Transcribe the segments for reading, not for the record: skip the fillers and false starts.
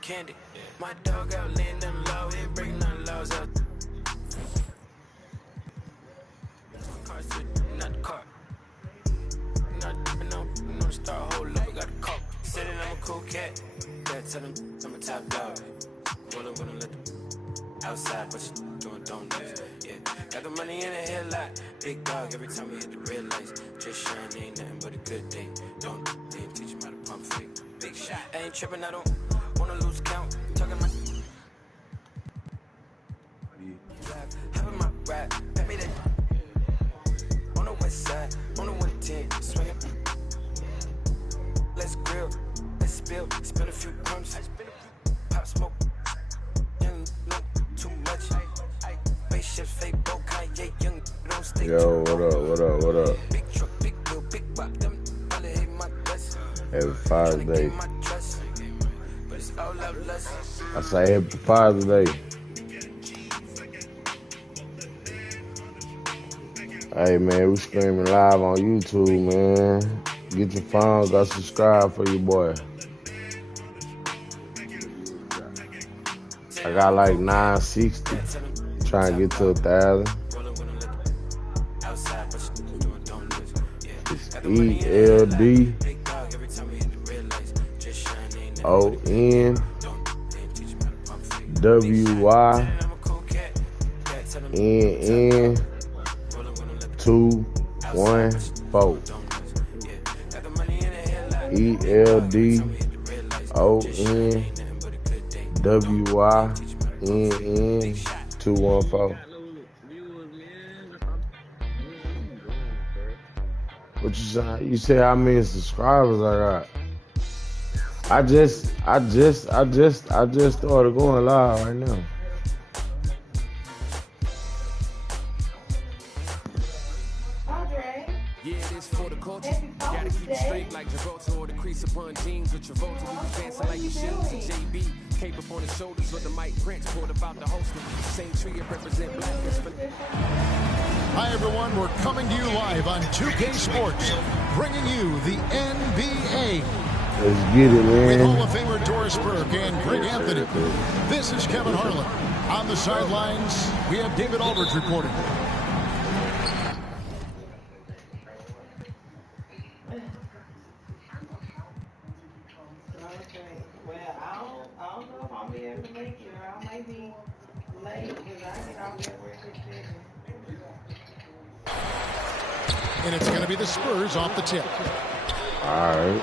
candy. My dog out laying them low, ain't breaking none laws out. Car switch, not the car. No star, hold up, I got a call. Said that I'm a cool cat. Yeah, tell him I'm a top dog. Rollin' with him, let them outside, but you doing donuts. Yeah, got the money in the headlight. Big dog every time we hit the red lights. Just shine, ain't nothing but a good day. Don't teach him how to pump fake. Big shot, I ain't tripping, I don't wanna lose count. Talking my having my ride, pat me that on the west side, on the 110, swinging. Let's grill, let's spill a few crumbs. Pop smoke, young, no, too much. Spaceship, fake boat, Kanye, young, don't stay. Yo, what up? Big truck, big wheel, big bop, them, all they hate my guts. Happy Father's Day. But it's all loveless. I say Happy Father's Day. Hey man, we streaming live on YouTube, man. Get your phone, go subscribe for your boy. I got like 960. Trying to get to 1,000. It's Eldonwynn214. Eldonwynn214. What you say? You say how many subscribers I got? I just started going live right now. Yeah, it is for the culture. Gotta keep it straight like Travolta or the crease upon jeans with Travolta. We was dancing like your shoes and JB. Cape up on his shoulders with the mic Prince pulled about the hosting. Same tree that represent blackness. Hi everyone, we're coming to you live on 2K Sports, bringing you the NBA. Let's get it, man. With Hall of Famer Doris Burke and Greg Anthony. This is Kevin Harlan. On the sidelines, we have David Aldridge reporting. And it's going to be the Spurs off the tip. All right.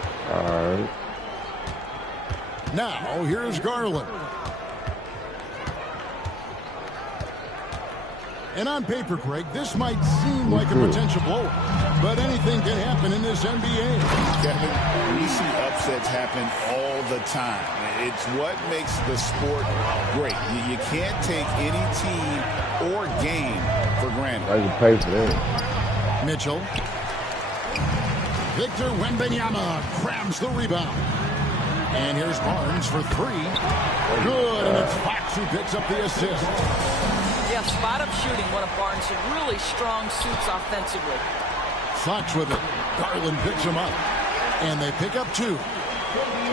Now, here's Garland. And on paper, Greg, this might seem like a potential blow, but anything can happen in this NBA. Kevin, we see upsets happen all the time. It's what makes the sport great. You can't take any team or game for granted. I can pay for that. Mitchell. Victor Wembanyama grabs the rebound. And here's Barnes for three. Good, and it's Fox who picks up the assist. Yeah, spot-up shooting, one of Barnes' really strong suits offensively. Fox with it. Garland picks him up. And they pick up two.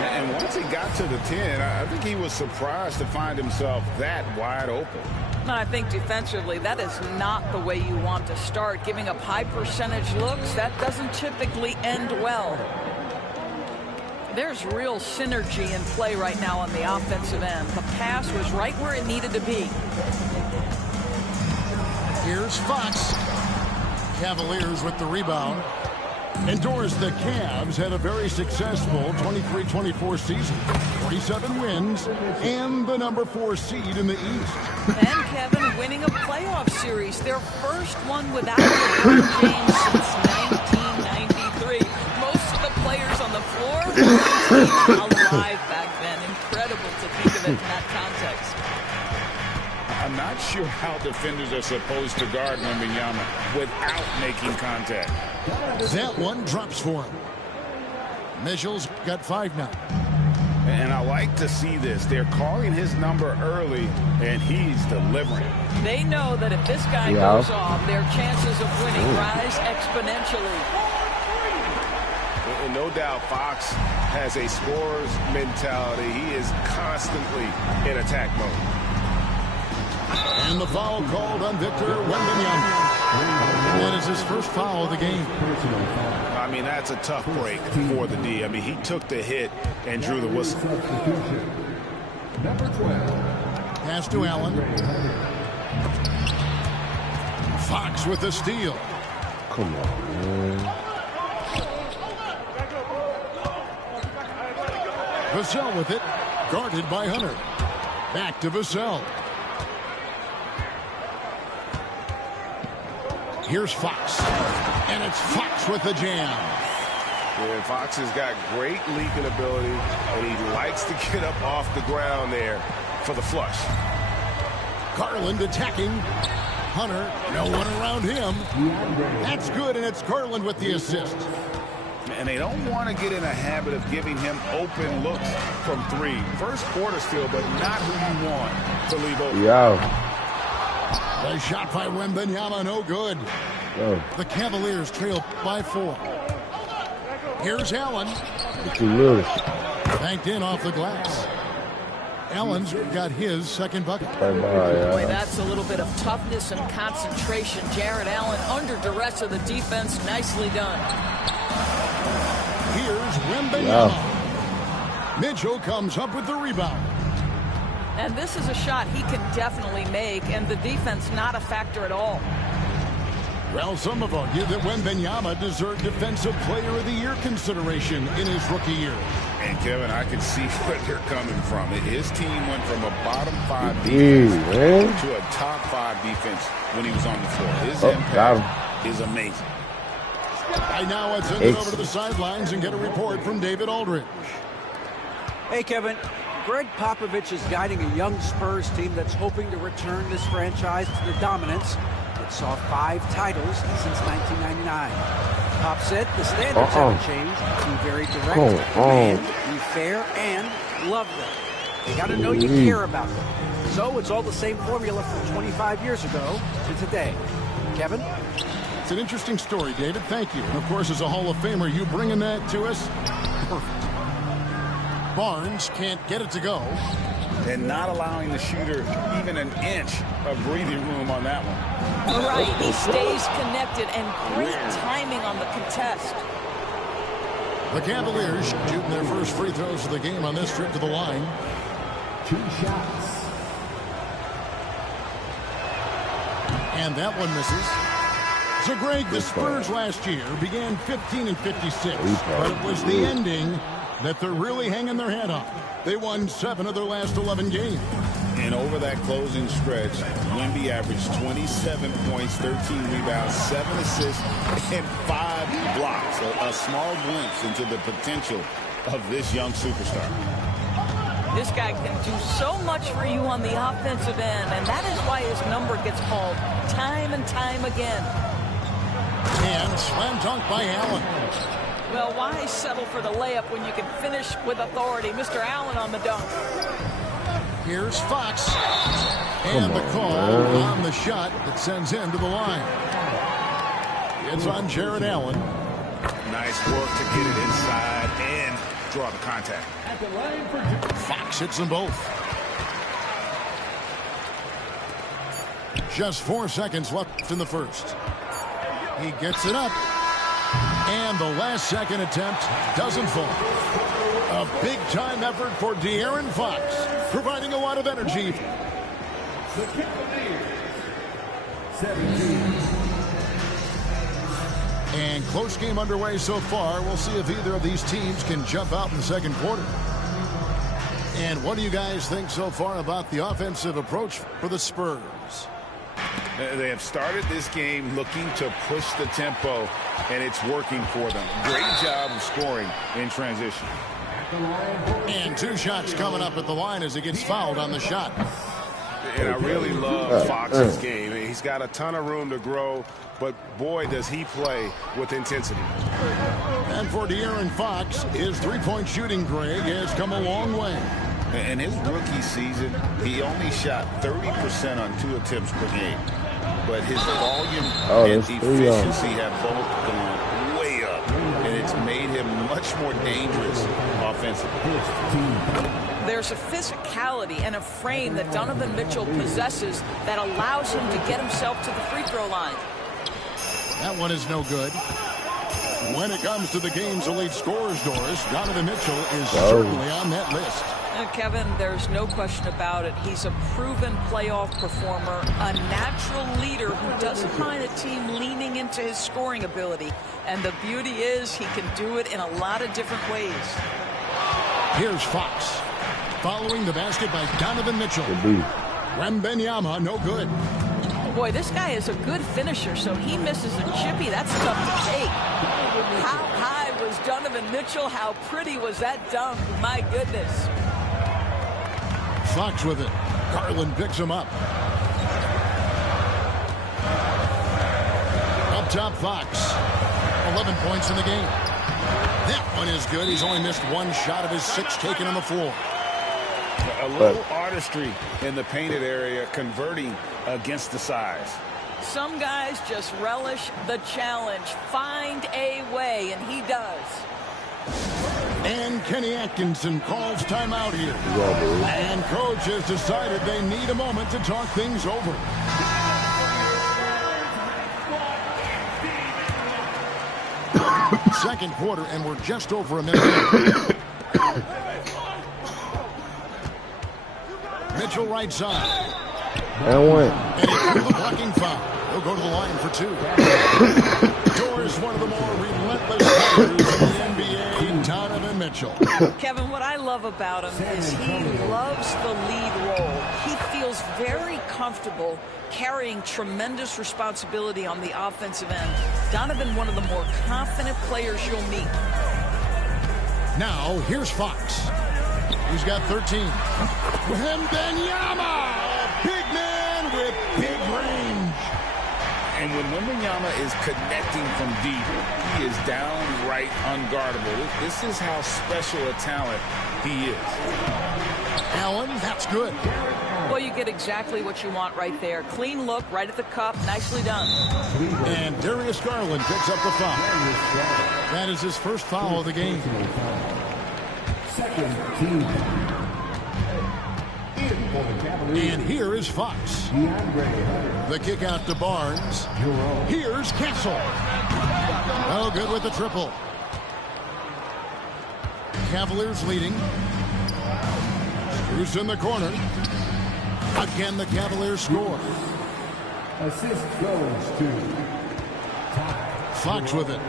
And once he got to the 10, I think he was surprised to find himself that wide open. And I think defensively, that is not the way you want to start. Giving up high percentage looks, that doesn't typically end well. There's real synergy in play right now on the offensive end. The pass was right where it needed to be. Here's Fox. Cavaliers with the rebound. Endorse the Cavs had a very successful 23-24 season. 47 wins and the number 4 seed in the East. And Kevin winning a playoff series, their first one without LeBron James since 1993. Most of the players on the floor were alive back then. Incredible to think of it in that context. I'm not sure how defenders are supposed to guard Wembanyama without making contact. That one drops for him. Mitchell's got 5 now. And I like to see this. They're calling his number early, and he's delivering. They know that if this guy goes off, their chances of winning rise exponentially. And no doubt Fox has a scorer's mentality. He is constantly in attack mode. And the foul called on Victor Wembanyama. That is his first foul of the game. I mean, that's a tough break for the D. I mean, he took the hit and drew the whistle. Pass to Allen. Fox with the steal. Come on, man. Vassell with it. Guarded by Hunter. Back to Vassell. Here's Fox. And it's Fox with the jam. Yeah, Fox has got great leaping ability, and he likes to get up off the ground there for the flush. Garland attacking. Hunter, no one around him. That's good, and it's Garland with the assist. And they don't want to get in a habit of giving him open looks from three. First quarter still, but not who you want to leave open. Yo. The shot by Wembanyama, no good. Yo. The Cavaliers trail by 4. Here's Allen. Too little. Banked in off the glass. Allen's got his second bucket. Bye-bye, yeah. Boy, that's a little bit of toughness and concentration. Jared Allen under duress of the defense. Nicely done. Here's Wembanyama. Mitchell comes up with the rebound. And this is a shot he can definitely make, and the defense not a factor at all. Well, some have argued that Wembanyama deserved Defensive Player of the Year consideration in his rookie year. And, Kevin, I can see where they're coming from. His team went from a bottom 5 defense to a top 5 defense when he was on the floor. His impact is amazing. Right now, let's send it over to the sidelines and get a report from David Aldridge. Hey, Kevin. Greg Popovich is guiding a young Spurs team that's hoping to return this franchise to the dominance that saw 5 titles since 1999. Pop said the standards haven't changed. Be very direct, be fair, and love them. They got to know you care about them. So it's all the same formula from 25 years ago to today. Kevin? It's an interesting story, David. Thank you. And, of course, as a Hall of Famer, you bringing that to us? Perfect. Barnes can't get it to go. And not allowing the shooter even an inch of breathing room on that one. Right, he stays connected, and great timing on the contest. The Cavaliers shooting their first free throws of the game on this trip to the line. 2 shots. And that one misses. So, Greg, the Spurs last year began 15 and 56, but it was the ending that they're really hanging their head on. They won 7 of their last 11 games. And over that closing stretch, Wemby averaged 27 points, 13 rebounds, 7 assists, and 5 blocks. A small glimpse into the potential of this young superstar. This guy can do so much for you on the offensive end, and that is why his number gets called time and time again. And slam dunk by Allen. Well, why settle for the layup when you can finish with authority? Mr. Allen on the dunk. Here's Fox. And the call on the shot that sends him to the line. It's on Jared Allen. Nice work to get it inside and draw the contact. Fox hits them both. Just 4 seconds left in the first. He gets it up. And the last second attempt doesn't fall. A big-time effort for De'Aaron Fox, providing a lot of energy. The Cavaliers, 17. And close game underway so far. We'll see if either of these teams can jump out in the second quarter. And what do you guys think so far about the offensive approach for the Spurs? They have started this game looking to push the tempo, and it's working for them. Great job of scoring in transition. And 2 shots coming up at the line as he gets fouled on the shot. And I really love Fox's game. He's got a ton of room to grow, but boy, does he play with intensity. And for De'Aaron Fox, his three-point shooting, Greg, has come a long way. In his rookie season, he only shot 30% on 2 attempts per game. But his volume and efficiency have both gone way up. And it's made him much much more dangerous offensively. There's a physicality and a frame that Donovan Mitchell possesses that allows him to get himself to the free throw line. That one is no good. When it comes to the game's elite scorers, Doris, Donovan Mitchell is certainly on that list. Kevin, there's no question about it. He's a proven playoff performer, a natural leader who doesn't mind a team leaning into his scoring ability. And the beauty is he can do it in a lot of different ways. Here's Fox. Following the basket by Donovan Mitchell. Wembanyama, no good. Boy, this guy is a good finisher, so he misses a chippy. That's tough to take. How high was Donovan Mitchell? How pretty was that dunk? My goodness. Fox with it. Garland picks him up. Up top, Fox. 11 points in the game. That one is good. He's only missed one shot of his 6 taken on the floor. A little artistry in the painted area, converting against the size. Some guys just relish the challenge. Find a way, and he does. And Kenny Atkinson calls timeout here. And coach has decided they need a moment to talk things over. Second quarter, and we're just over a minute. Mitchell right side. And one. And he threw the blocking foul. He'll go to the line for 2. Doris, one of the more relentless players in the NBA, Donovan Mitchell. Kevin, what I love about him is he loves the lead role. He feels very comfortable carrying tremendous responsibility on the offensive end. Donovan, one of the more confident players you'll meet. Now, here's Fox. He's got 13. Wembanyama, a big man with big range. And when Wembanyama is connecting from deep, he is downright unguardable. This is how special a talent he is. Allen, that's good. Well, you get exactly what you want right there. Clean look, right at the cup. Nicely done. And Darius Garland picks up the foul. That is his first foul of the game. Second team. And here is Fox. The kick out to Barnes. Here's Castle. Oh, good with the triple. Cavaliers leading. Bruce in the corner. Again, the Cavaliers score. Assist goes to Ty. Fox with it.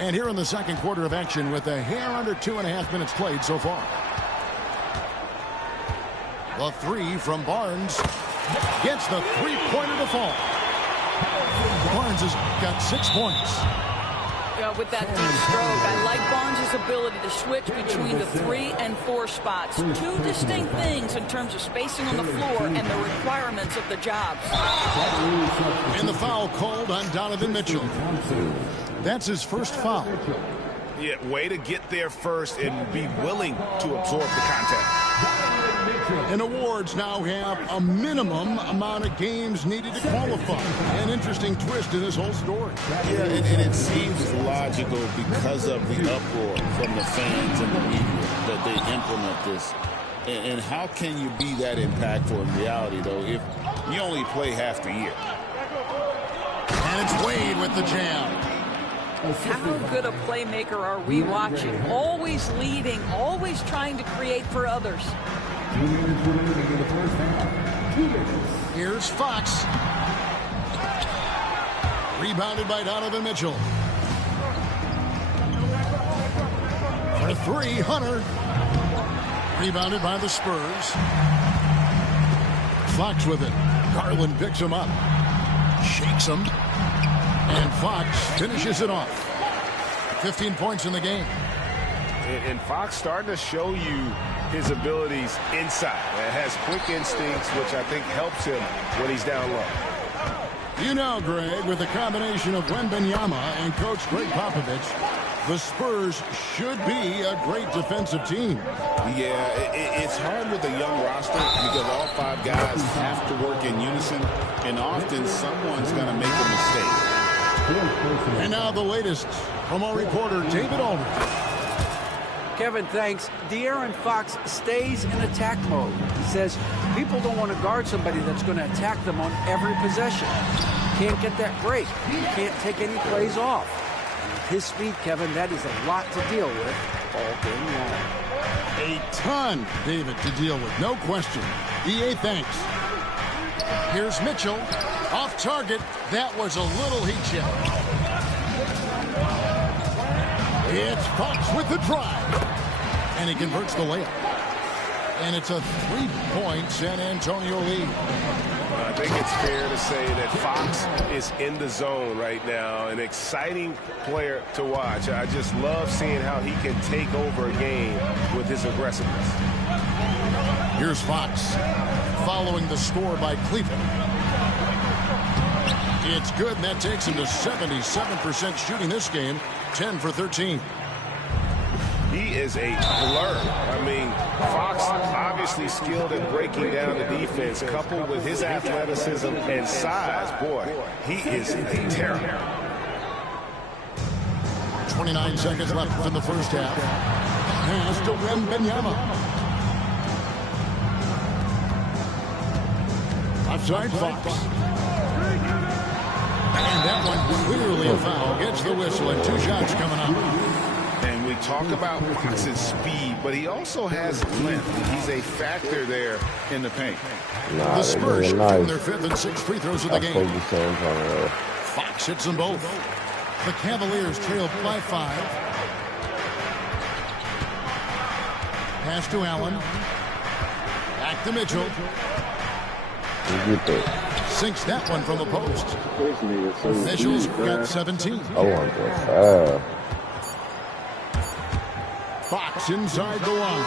And here in the second quarter of action with a hair under 2.5 minutes played so far. The 3 from Barnes gets the 3-pointer to fall. Barnes has got 6 points. With that deep stroke, I like Barnes' ability to switch between the 3 and 4 spots. 2 distinct things in terms of spacing on the floor and the requirements of the job. And the foul called on Donovan Mitchell. That's his first foul. Yeah, way to get there first and be willing to absorb the contact. And awards now have a minimum amount of games needed to qualify. An interesting twist in this whole story. Yeah, and it seems logical because of the uproar from the fans and the media that they implement this. And how can you be that impactful in reality, though, if you only play half the year? And it's Wade with the jam. How good a playmaker are we watching? Always leading, always trying to create for others. 2 minutes remaining in the first half. 2 minutes. Here's Fox. Rebounded by Donovan Mitchell. For 3, Hunter. Rebounded by the Spurs. Fox with it. Garland picks him up. Shakes him. And Fox finishes it off. 15 points in the game. And Fox starting to show you his abilities inside. It has quick instincts, which I think helps him when he's down low. You know, Greg, with the combination of Wembanyama and Coach Greg Popovich, The Spurs should be a great defensive team. Yeah, it's hard with a young roster because all 5 guys have to work in unison, and often someone's going to make a mistake. And now the latest from our reporter, David Aldridge. Kevin, thanks. De'Aaron Fox stays in attack mode. He says people don't want to guard somebody that's going to attack them on every possession. Can't get that break. Can't take any plays off. And with his speed, Kevin, that is a lot to deal with all game long. A ton, David, to deal with, no question. EA, thanks. Here's Mitchell. Off target. That was a little heat check. It's Fox with the drive. And he converts the layup. And it's a 3-point San Antonio lead. I think it's fair to say that Fox is in the zone right now. An exciting player to watch. I just love seeing how he can take over a game with his aggressiveness. Here's Fox following the score by kliff. It's good, and that takes him to 77% shooting this game, 10 for 13. He is a blur. I mean, Fox obviously skilled at breaking down the defense, coupled with his athleticism and size. Boy, he is a terror. 29 seconds left in the first half. Pass to Wembanyama. Offside Fox. And that one clearly a foul. Gets the whistle and 2 shots coming up. And we talk about Fox's speed, but he also has length. He's a factor there in the paint. The Spurs shoot from their 5th and 6th free throws of the game. Fox hits them both. The Cavaliers trail by 5. Pass to Allen. Back to Mitchell. Sinks that one from the post. Mitchell's got 17. Fox inside the line.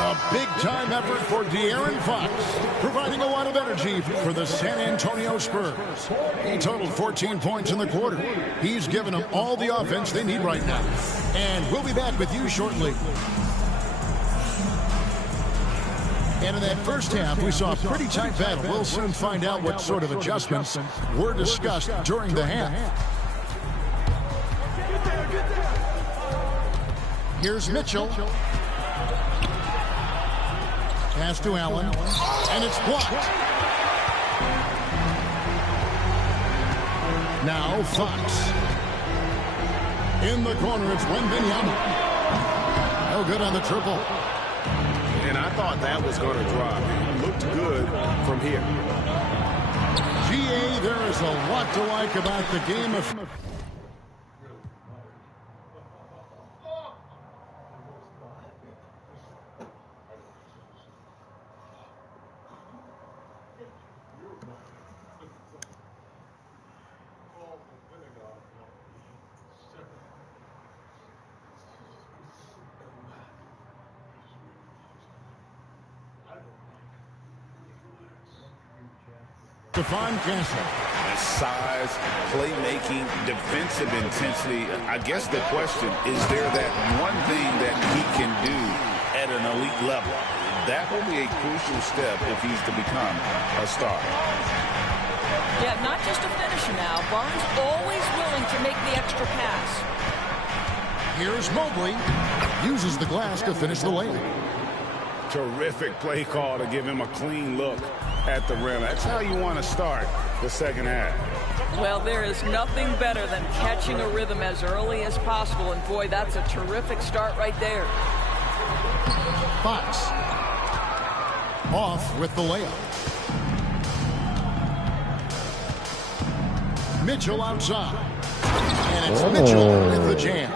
A big-time effort for De'Aaron Fox, providing a lot of energy for the San Antonio Spurs. He totaled 14 points in the quarter. He's given them all the offense they need right now. And we'll be back with you shortly. And in that first half, we saw a pretty tight battle. We'll soon find out what sort of adjustments were discussed during the half. Here's Mitchell. Pass to Allen. And it's blocked. Now Fox. In the corner, it's Wembanyama. No good on the triple. And I thought that was going to drop. It looked good from here. GA, there is a lot to like about the game of... Stephon Castle. Size, playmaking, defensive intensity. I guess the question, is there that one thing that he can do at an elite level? That will be a crucial step if he's to become a star. Yeah, not just a finisher now. Barnes always willing to make the extra pass. Here's Mobley. Uses the glass to finish the layup. Terrific play call to give him a clean look at the rim. That's how you want to start the second half. Well, there is nothing better than catching a rhythm as early as possible. And, boy, that's a terrific start right there. Fox. Off with the layup. Mitchell outside. And it's Mitchell with the jam.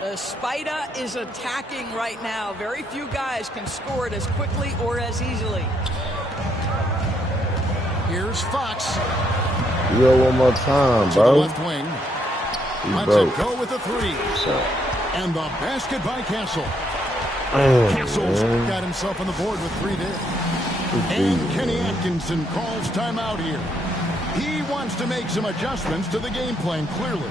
The Spider is attacking right now. Very few guys can score it as quickly or as easily. Here's Fox. Yo, one more time, to bro. The left wing. Let's it go with the 3. And the basket by Castle. Castle's got himself on the board with 3 there. And Kenny Atkinson calls timeout here. He wants to make some adjustments to the game plan, clearly.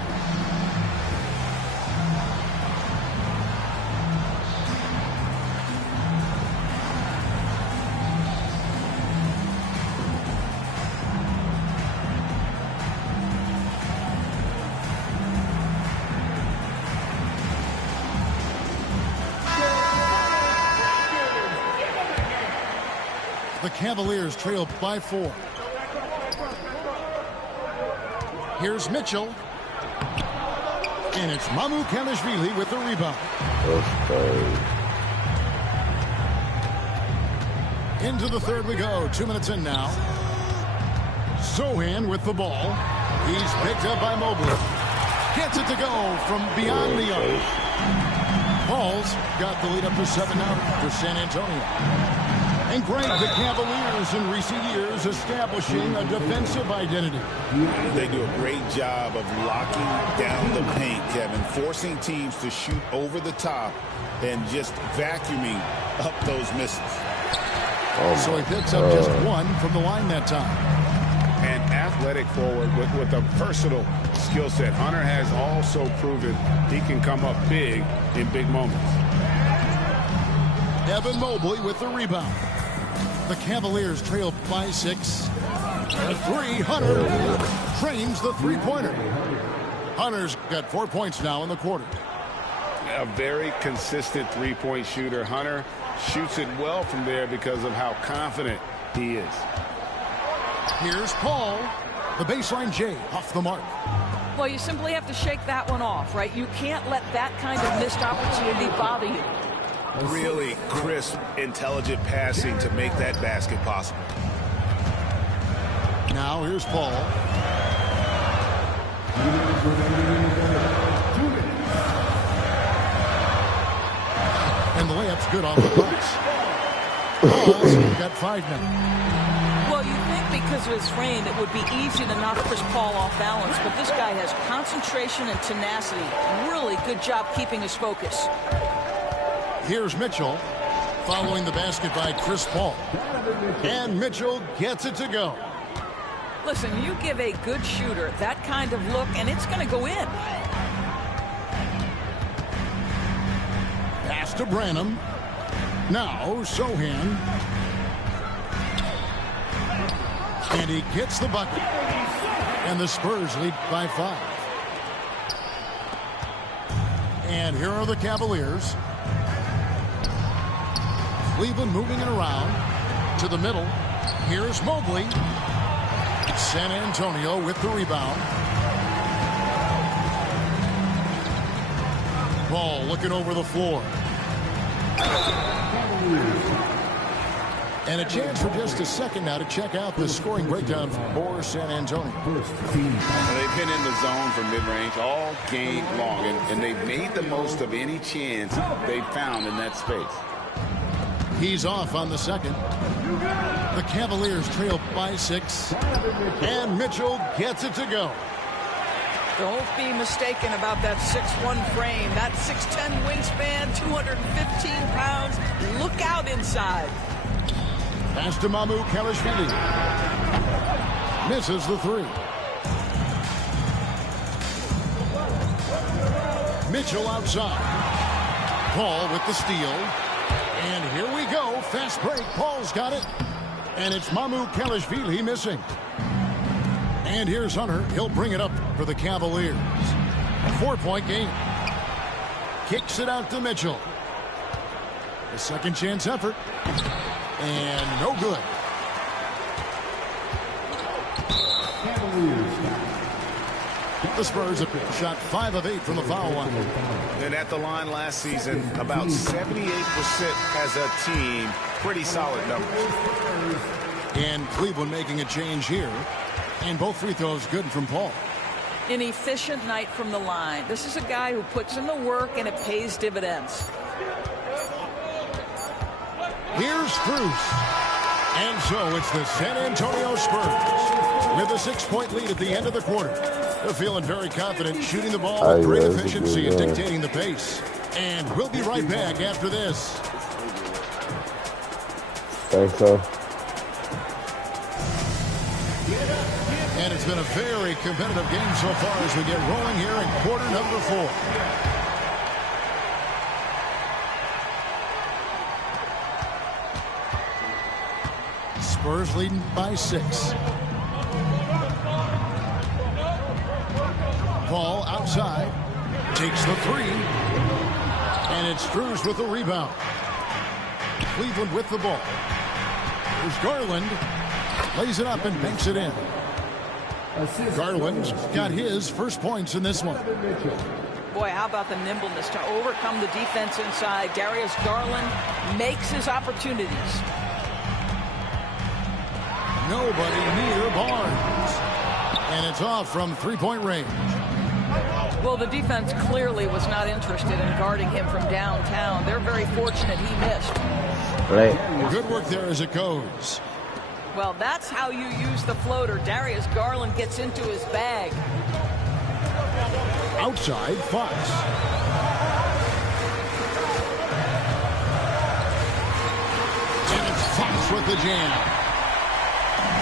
Cavaliers trail by 4. Here's Mitchell. And it's Mamu Kelishvili with the rebound. Into the third we go. 2 minutes in now. Sohan with the ball. He's picked up by Mobley. Gets it to go from beyond the arc. Paul's got the lead up to 7 now for San Antonio. And Greg, the Cavaliers in recent years establishing a defensive identity. They do a great job of locking down the paint, Kevin, forcing teams to shoot over the top and just vacuuming up those misses. So he picks up just 1 from the line that time. An athletic forward with a versatile skill set. Hunter has also proven he can come up big in big moments. Evan Mobley with the rebound. The Cavaliers trail by 6. A 3, Hunter trains the three-pointer. Hunter's got 4 points now in the quarter. A very consistent three-point shooter. Hunter shoots it well from there because of how confident he is. Here's Paul. The baseline J off the mark. Well, you simply have to shake that one off, right? You can't let that kind of missed opportunity bother you. Really crisp, intelligent passing to make that basket possible. Now here's Paul. And the layup's good off the glass. Paul's got 5 now. Well, you think because of his frame it would be easy to knock Chris Paul off balance, but this guy has concentration and tenacity. Really good job keeping his focus. Here's Mitchell following the basket by Chris Paul. And Mitchell gets it to go. Listen, you give a good shooter that kind of look, and it's going to go in. Pass to Branham. Now Sohan. And he gets the bucket. And the Spurs lead by 5. And here are the Cavaliers. Cleveland moving it around to the middle. Here's Mobley. San Antonio with the rebound. Ball looking over the floor. And a chance for just a second now to check out the scoring breakdown for San Antonio. They've been in the zone for mid-range all game long, and they've made the most of any chance they've found in that space. He's off on the second. The Cavaliers trail by 6. And Mitchell gets it to go. Don't be mistaken about that 6'1" frame. That 6'10" wingspan, 215 pounds. Look out inside. Pass to Mamu Kelishvili. Misses the 3. Mitchell outside. Paul with the steal. And here we go. Fast break. Paul's got it. And it's Mamu Kelishvili missing. And here's Hunter. He'll bring it up for the Cavaliers. A 4-point game. Kicks it out to Mitchell. A second chance effort. And no good. The Spurs have shot 5 of 8 from the foul line. And at the line last season, about 78% as a team. Pretty solid numbers. And Cleveland making a change here. And both free throws good from Paul. An efficient night from the line. This is a guy who puts in the work and it pays dividends. Here's Strus. And so it's the San Antonio Spurs with a 6-point lead at the end of the quarter. They're feeling very confident, shooting the ball with great efficiency and dictating the pace. And we'll be right back after this. Thanks, sir. And it's been a very competitive game so far as we get rolling here in quarter number 4. Spurs leading by 6. Paul outside. Takes the 3. And it's Strus with the rebound. Cleveland with the ball. Here's Garland. Lays it up and banks it in. Garland's got his first points in this one. Boy, how about the nimbleness to overcome the defense inside. Darius Garland makes his opportunities. Nobody near Barnes. And it's off from three-point range. Well, the defense clearly was not interested in guarding him from downtown. They're very fortunate he missed. Right. Good work there as it goes. Well, that's how you use the floater. Darius Garland gets into his bag. Outside, Fox. And it's Fox with the jam.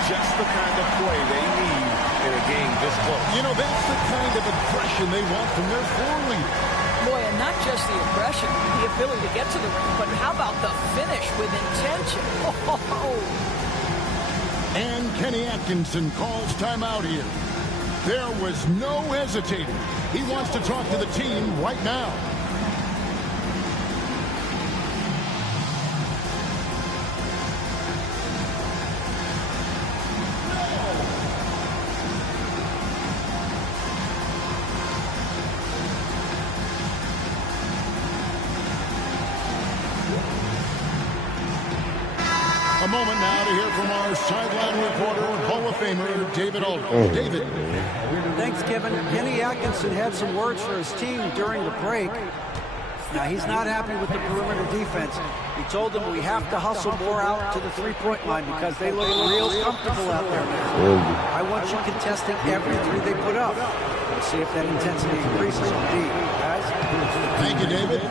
Just the kind of play they need in a game this close. You know, that's the kind of aggression they want from their floor leader. Boy, and not just the aggression, the ability to get to the rim, but how about the finish with intention? And Kenny Atkinson calls timeout here. There was no hesitating. He wants to talk to the team right now. A moment now to hear from our sideline reporter, Hall of Famer David Aldridge. David. Thanks, Kevin. Kenny Atkinson had some words for his team during the break. Now, he's not happy with the perimeter defense. He told them we have to hustle more out to the three-point line because they look real comfortable out there now. I want you contesting every three they put up. We'll see if that intensity increases on D. Guys? Thank you, David.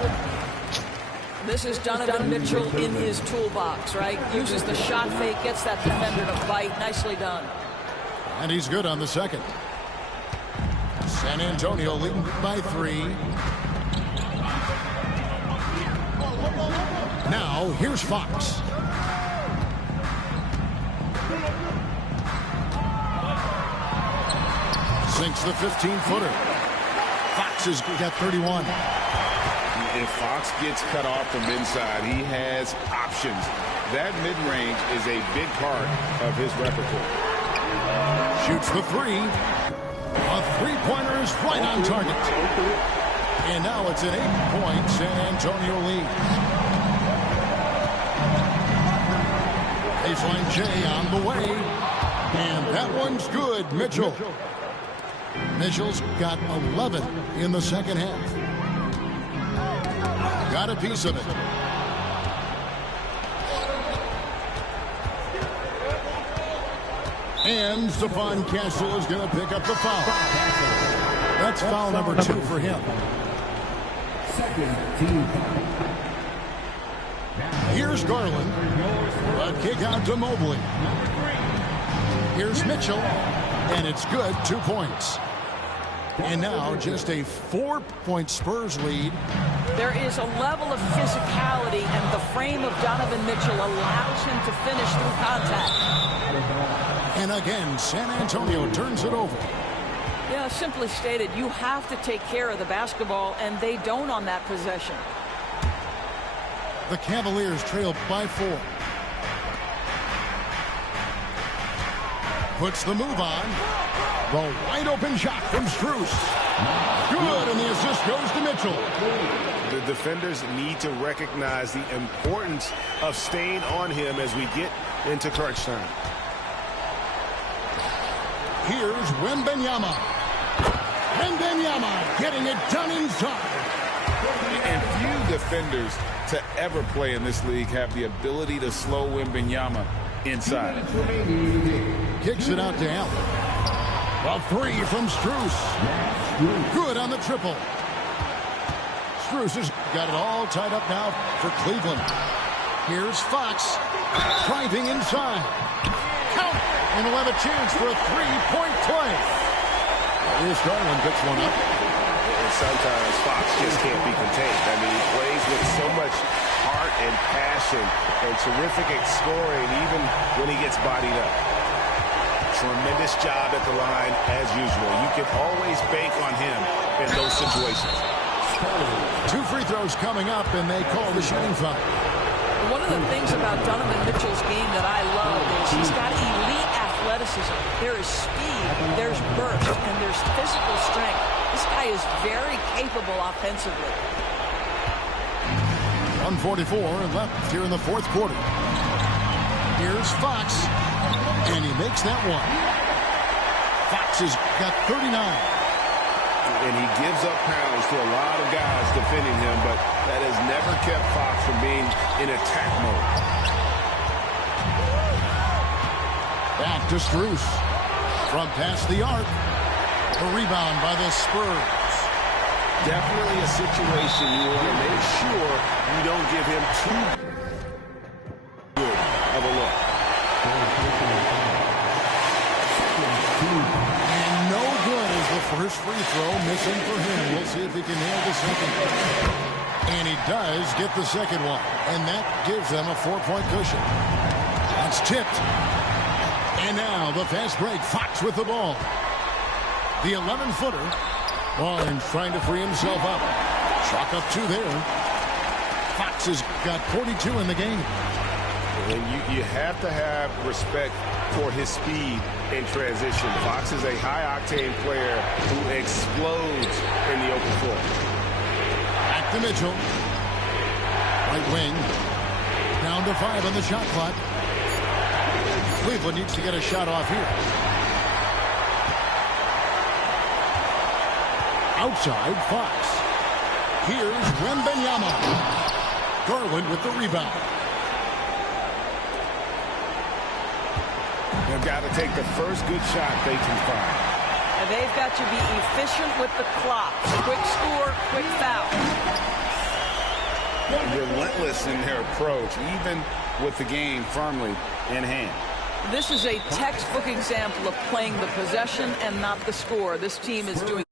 This is Donovan Mitchell in his toolbox, right? Uses the shot fake, gets that defender to fight. Nicely done. And he's good on the second. San Antonio leading by 3. Now, here's Fox. Sinks the 15-footer. Fox has got 31. If Fox gets cut off from inside, he has options. That mid-range is a big part of his repertoire. Shoots the 3. A three-pointer is right on target. And now it's an 8-point San Antonio lead. Baseline J on the way. And that one's good, Mitchell. Mitchell's got 11 in the second half. Got a piece of it. And Stephon Castle is going to pick up the foul. That's foul number 2 for him. Here's Garland. A kick out to Mobley. Here's Mitchell. And it's good. 2 points. And now just a 4-point Spurs lead. There is a level of physicality, and the frame of Donovan Mitchell allows him to finish through contact. And again, San Antonio turns it over. Yeah, simply stated, you have to take care of the basketball, and they don't on that possession. The Cavaliers trail by 4. Puts the move on. The wide open shot from Strus. Good, and the assist goes to Mitchell. The defenders need to recognize the importance of staying on him as we get into crunch time. Here's Wembanyama. Wembanyama getting it done inside. And few defenders to ever play in this league have the ability to slow Wembanyama inside. Kicks it out to Allen. A 3 from Strus. Good on the triple. Strus has got it all tied up now for Cleveland. Here's Fox driving inside. Count, and we'll have a chance for a 3-point play. Here's Garland, picks one up. And sometimes Fox just can't be contained. I mean, he plays with so much heart and passion and terrific at scoring even when he gets bodied up. Tremendous job at the line as usual. You can always bank on him in those situations. 2 free throws coming up, and they call the shooting foul. One of of the things about Donovan Mitchell's game that I love is he's got elite athleticism. There is speed, there's burst, and there's physical strength. This guy is very capable offensively. 1:44 left here in the fourth quarter. Here's Fox, and he makes that one. Fox has got 39. And he gives up pounds to a lot of guys defending him, but that has never kept Fox from being in attack mode. Back to Strus. From past the arc. A rebound by the Spurs. Definitely a situation you want to make sure you don't give him too good of a look. And no good is the first free throw, missing for him. We'll see if he can nail the second. And he does get the second one. And that gives them a 4-point cushion. That's tipped. And now the fast break. Fox with the ball. The 11-footer. Barnes trying to free himself up. Chalk up 2 there. Fox has got 42 in the game. And you have to have respect for his speed in transition. Fox is a high-octane player who explodes in the open floor. Back to Mitchell. Right wing. Down to 5 on the shot clock. Cleveland needs to get a shot off here. Outside, Fox. Here's Wembanyama. Garland with the rebound. They've got to take the first good shot they can find. And they've got to be efficient with the clock. Quick score, quick foul. Relentless in their approach, even with the game firmly in hand. This is a textbook example of playing the possession and not the score. This team is doing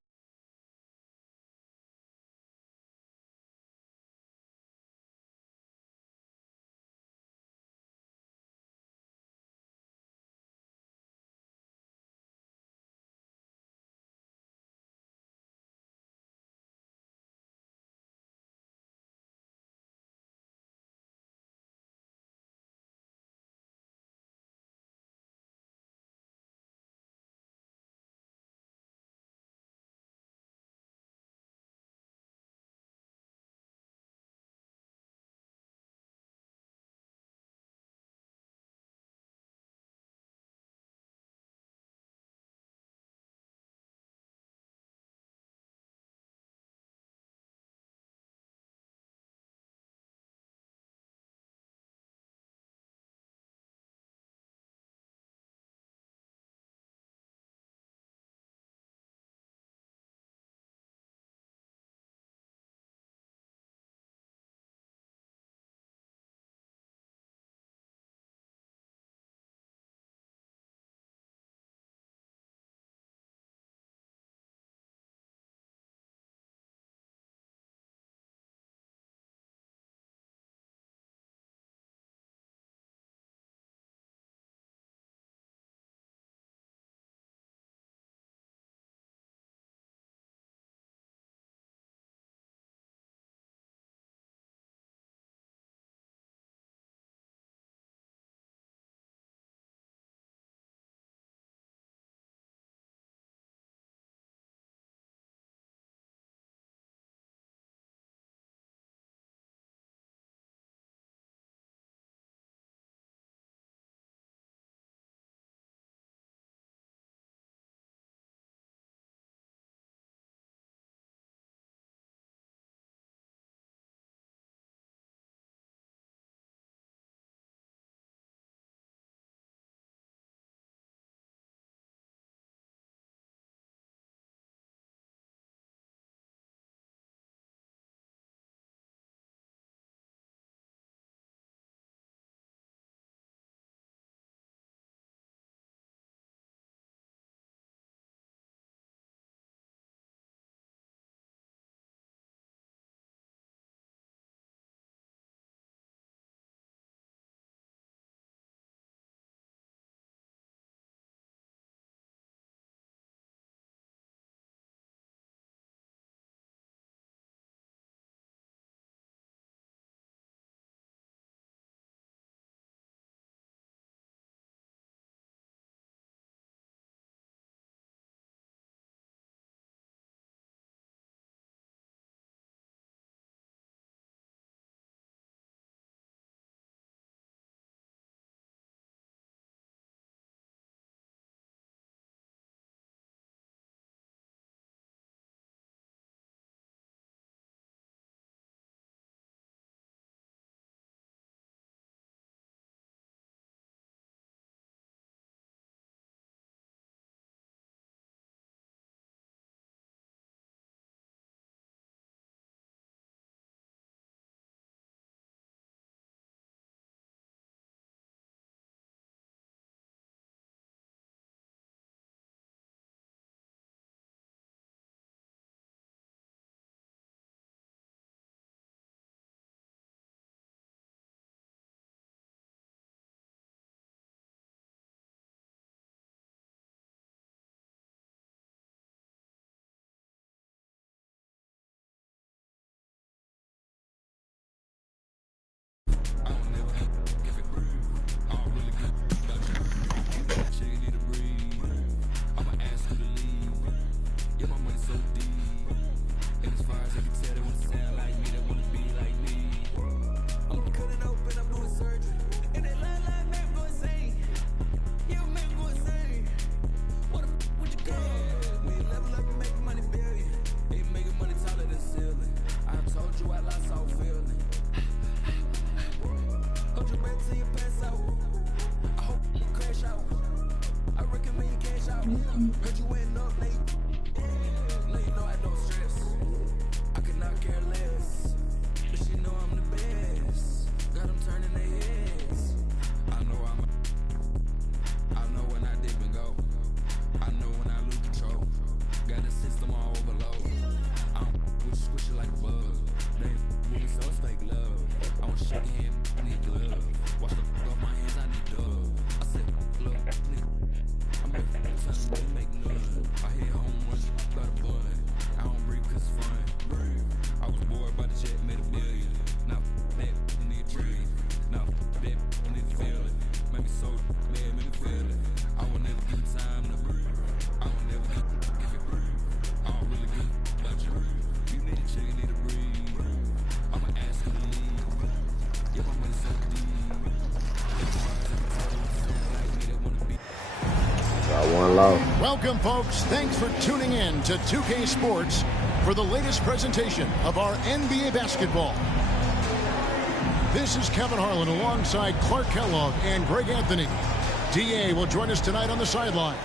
Heard you went up late. No, you know I don't stress. I could not care less. But she know I'm the best. Got them turning their heads. I know when I dip and go. I know when I lose control. Got the system all overload. I don't squish it like a bug. They moving so it's fake love. I want shake your hand, I need glove. Watch the off my hands, I need dove. I said, look, nigga. I'm ready for the time to make none. I hit home runs, got a bun. I don't breathe cause it's fun. I was bored by the check, made $1 billion. Now, that, I need a dream. Now, that, I need to feel it. Made me so mad, made me feel it. I will never give time to breathe. I will never give it breathe. I don't really give about you. You need a chick, you need to breathe. I'ma ask you to leave. Yeah, my money's so deep. Got one loss. Welcome, folks. Thanks for tuning in to 2K Sports for the latest presentation of our NBA basketball. This is Kevin Harlan alongside Clark Kellogg and Greg Anthony. DA will join us tonight on the sideline.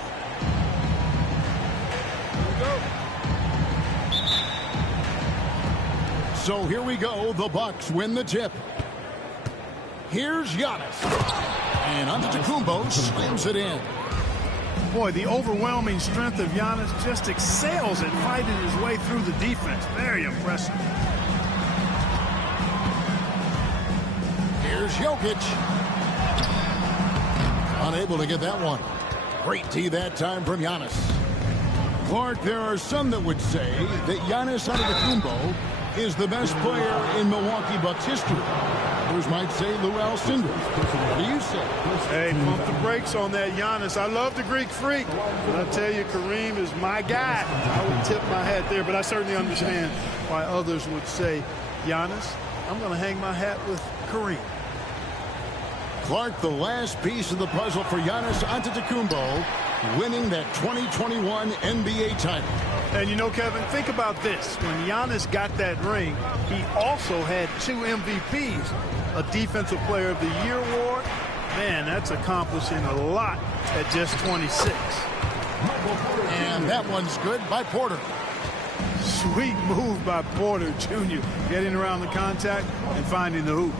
So here we go. The Bucks win the tip. Here's Giannis. And Antetokounmpo slams it in. Boy, the overwhelming strength of Giannis just excels at fighting his way through the defense. Very impressive. Here's Jokic. Unable to get that one. Great D that time from Giannis. Clark, there are some that would say that Giannis Antetokounmpo is the best player in Milwaukee Bucks history. Others might say Lou Alcindor. What do you say? Hey, pump the brakes on that Giannis. I love the Greek freak, but I tell you, Kareem is my guy. I would tip my hat there, but I certainly understand why others would say Giannis. I'm going to hang my hat with Kareem. Clark, the last piece of the puzzle for Giannis Antetokounmpo, winning that 2021 NBA title. And you know, Kevin, think about this. When Giannis got that ring, he also had 2 MVPs, a Defensive Player of the Year award. Man, that's accomplishing a lot at just 26. And that one's good by Porter. Sweet move by Porter Jr., getting around the contact and finding the hoop.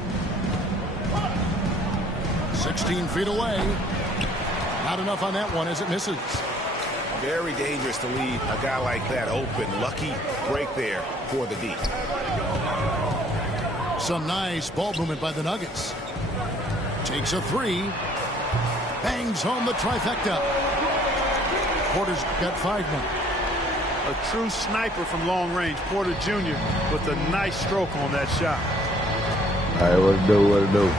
16 feet away. Not enough on that one as it misses. Very dangerous to leave a guy like that open. Lucky break there for the D. Some nice ball movement by the Nuggets. Takes a 3. Bangs home the trifecta. Porter's got 5 now. A true sniper from long range. Porter Jr. with a nice stroke on that shot. All right, what to do, what to do?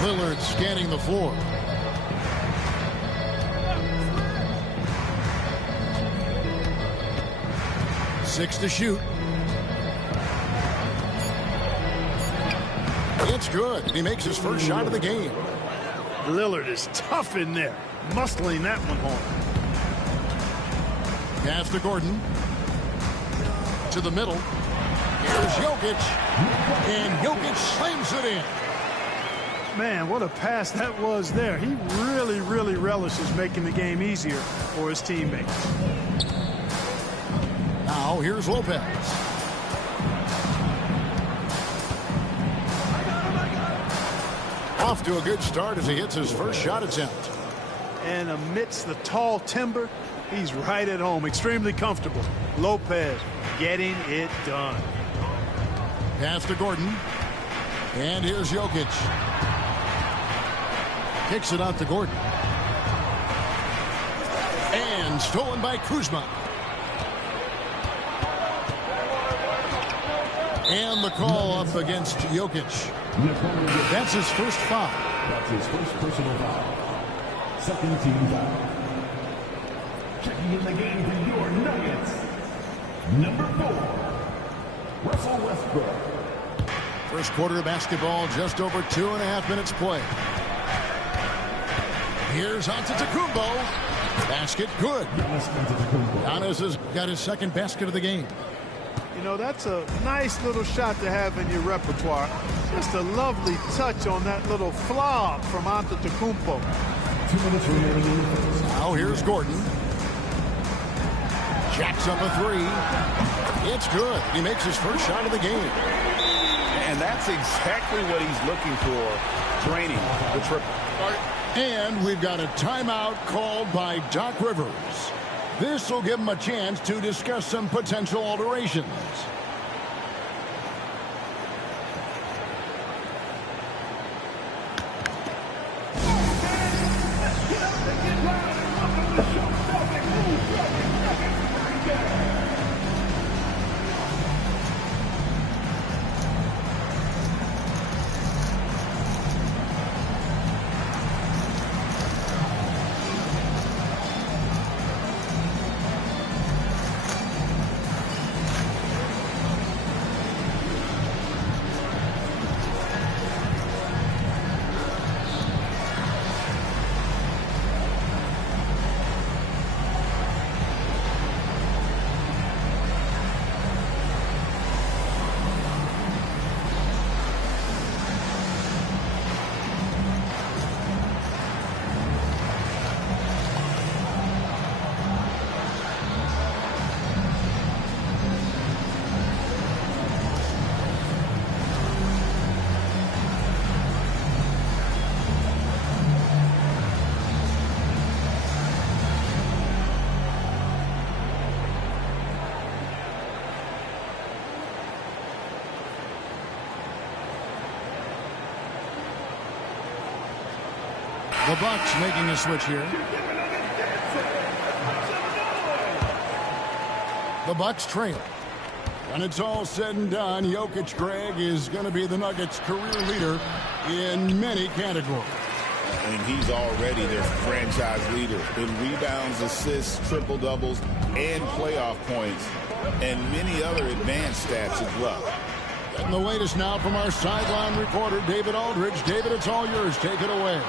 Lillard scanning the floor. Six to shoot. It's good. He makes his first shot of the game. Lillard is tough in there, muscling that one home. Pass to Gordon. To the middle. Here's Jokic. And Jokic slams it in. Man, what a pass that was there. He really, really relishes making the game easier for his teammates. Now, here's Lopez. Off to a good start as he hits his first shot attempt. And amidst the tall timber, he's right at home, extremely comfortable. Lopez getting it done. Pass to Gordon. And here's Jokic. Kicks it out to Gordon. And stolen by Kuzma. And the call up against Jokic. That's his first foul. That's his first personal foul. Second team foul. Checking in the game for your Nuggets. Number 4, Russell Westbrook. First quarter of basketball, just over 2.5 minutes play. Here's Antetokounmpo. Basket good. Giannis has got his second basket of the game. You know, that's a nice little shot to have in your repertoire. Just a lovely touch on that little flop from Antetokounmpo. 2 minutes remaining in the first. Now here's Gordon. Jacks up a three. It's good. He makes his first shot of the game. And that's exactly what he's looking for, draining the triple. And we've got a timeout called by Doc Rivers. This will give him a chance to discuss some potential alterations. The Bucks making a switch here. The Bucks trail. When it's all said and done, Jokic, Greg, is going to be the Nuggets' career leader in many categories. And he's already their franchise leader in rebounds, assists, triple-doubles, and playoff points, and many other advanced stats as well. And the latest now from our sideline reporter, David Aldridge. David, it's all yours. Take it away.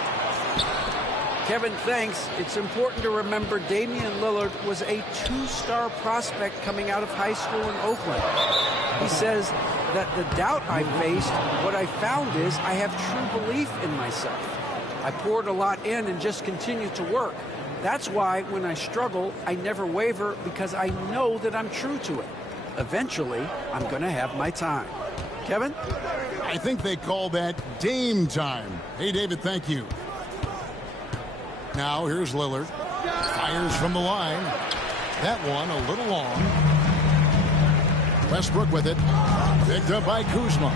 Kevin, thanks. It's important to remember Damian Lillard was a two-star prospect coming out of high school in Oakland. He says that the doubt I faced, what I found is I have true belief in myself. I poured a lot in and just continued to work. That's why when I struggle, I never waver because I know that I'm true to it. Eventually, I'm going to have my time. Kevin? I think they call that Dame time. Hey, David, thank you. Now here's Lillard. Fires from the line. That one a little long. Westbrook with it. Picked up by Kuzma.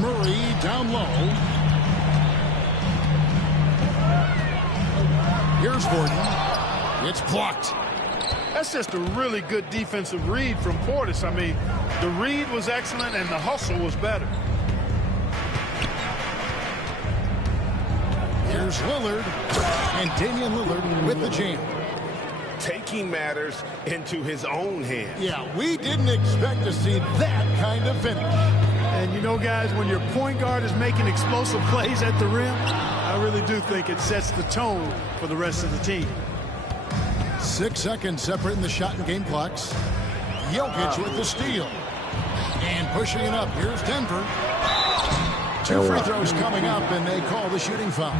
Murray down low. Here's Gordon. It's blocked. That's just a really good defensive read from Portis. I mean, the read was excellent and the hustle was better. Here's Lillard, and Damian Lillard with the jam. Taking matters into his own hands. Yeah, we didn't expect to see that kind of finish. And you know, guys, when your point guard is making explosive plays at the rim, I really do think it sets the tone for the rest of the team. 6 seconds separating the shot and game clocks. Jokic with the steal. And pushing it up. Here's Denver. 2 free throws coming up, and they call the shooting foul.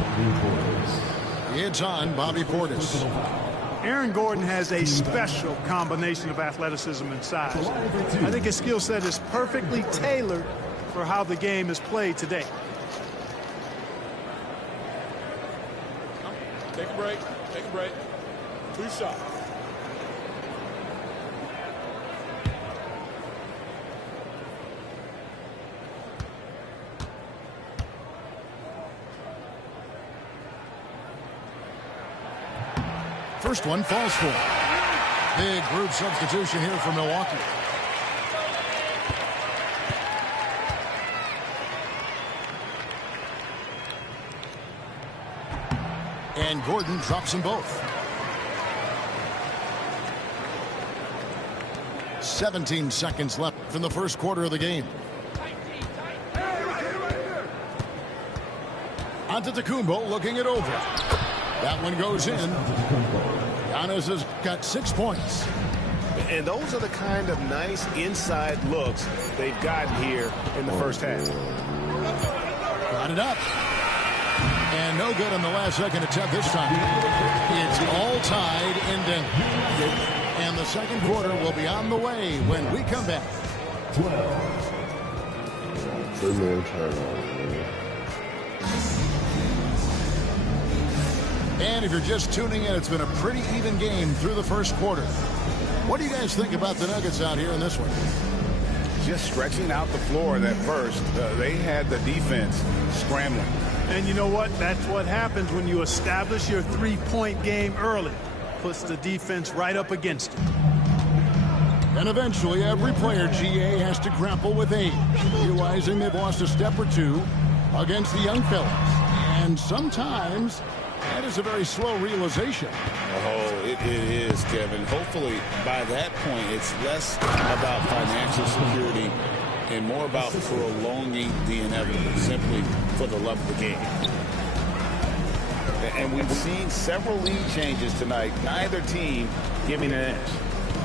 It's on Bobby Portis. Aaron Gordon has a special combination of athleticism and size. I think his skill set is perfectly tailored for how the game is played today. Take a break. Take a break. 2 shots. First one falls for. Big group substitution here for Milwaukee. And Gordon drops them both. 17 seconds left in the first quarter of the game. Antetokounmpo looking it over. That one goes in. Giannis has got 6 points. And those are the kind of nice inside looks they've gotten here in the first half. Got it it up. And no good on the last second attempt this time. It's all tied in Denver. And the second quarter will be on the way when we come back. 3-minute turnover, man. And if you're just tuning in, it's been a pretty even game through the first quarter. What do you guys think about the Nuggets out here in this one? Just stretching out the floor at first. They had the defense scrambling. And you know what? That's what happens when you establish your three-point game early. Puts the defense right up against it. And eventually, every player, GA, has to grapple with age, realizing they've lost a step or two against the young fellas. And sometimes that is a very slow realization. Oh, it is, Kevin. Hopefully, by that point, it's less about financial security and more about prolonging the inevitable, simply for the love of the game. And we've seen several lead changes tonight, neither team giving an edge.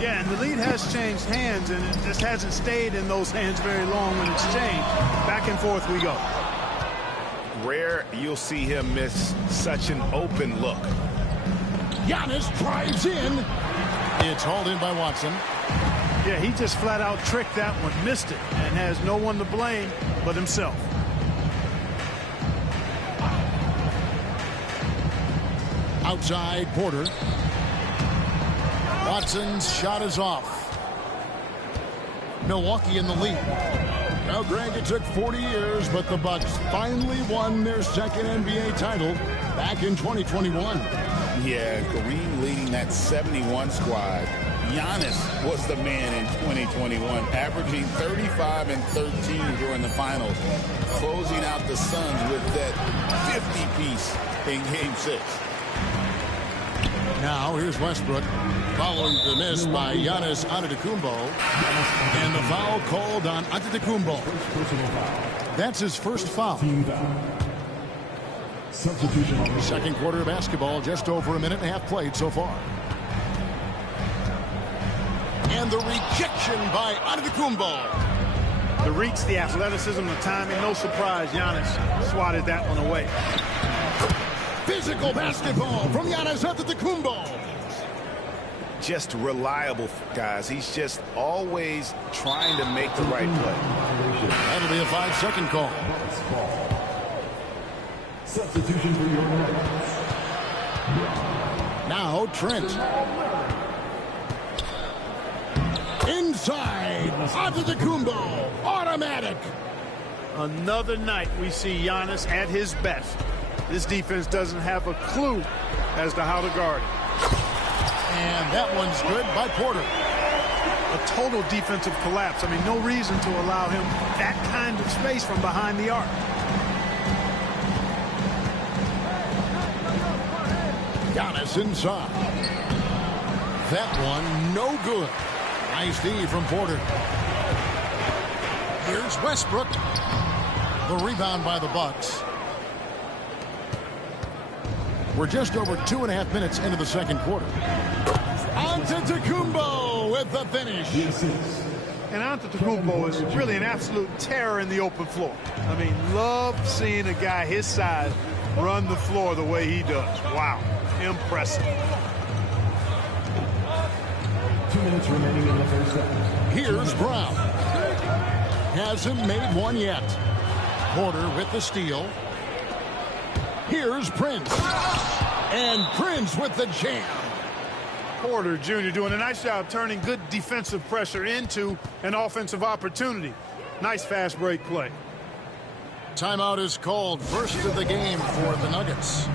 Yeah, and the lead has changed hands, and it just hasn't stayed in those hands very long when it's changed. Back and forth we go. Rare you'll see him miss such an open look. Giannis drives in. It's hauled in by Watson. Yeah, he just flat out tricked that one, missed it, and has no one to blame but himself. Outside, Porter. Watson's shot is off. Milwaukee in the lead. Now, Greg, it took 40 years, but the Bucks finally won their second NBA title back in 2021. Yeah, Kareem leading that 71 squad. Giannis was the man in 2021, averaging 35 and 13 during the finals, closing out the Suns with that 50-piece in Game 6. Now, here's Westbrook, following the miss by Giannis Antetokounmpo, and the foul called on Antetokounmpo. That's his first foul. Second quarter of basketball, just over a minute and a half played so far. And the rejection by Antetokounmpo. The reach, the athleticism, the timing, no surprise, Giannis swatted that one away. Physical basketball from Giannis Antetokounmpo. Just reliable, guys. He's just always trying to make the right play. That'll be a 5-second call. Substitution for your Nuggets. Now Trent. Inside. Antetokounmpo. Automatic. Another night we see Giannis at his best. This defense doesn't have a clue as to how to guard it. And that one's good by Porter. A total defensive collapse. I mean, no reason to allow him that kind of space from behind the arc. Giannis inside. That one no good. Nice D from Porter. Here's Westbrook. The rebound by the Bucks. We're just over 2.5 minutes into the second quarter. Antetokounmpo with the finish. And Antetokounmpo is really an absolute terror in the open floor. I mean, love seeing a guy his size run the floor the way he does. Wow, impressive. 2 minutes remaining in the first second. Here's Brown. Hasn't made one yet. Porter with the steal. Here's Prince. And Prince with the jam. Porter Jr. doing a nice job turning good defensive pressure into an offensive opportunity. Nice fast break play. Timeout is called. First of the game for the Nuggets.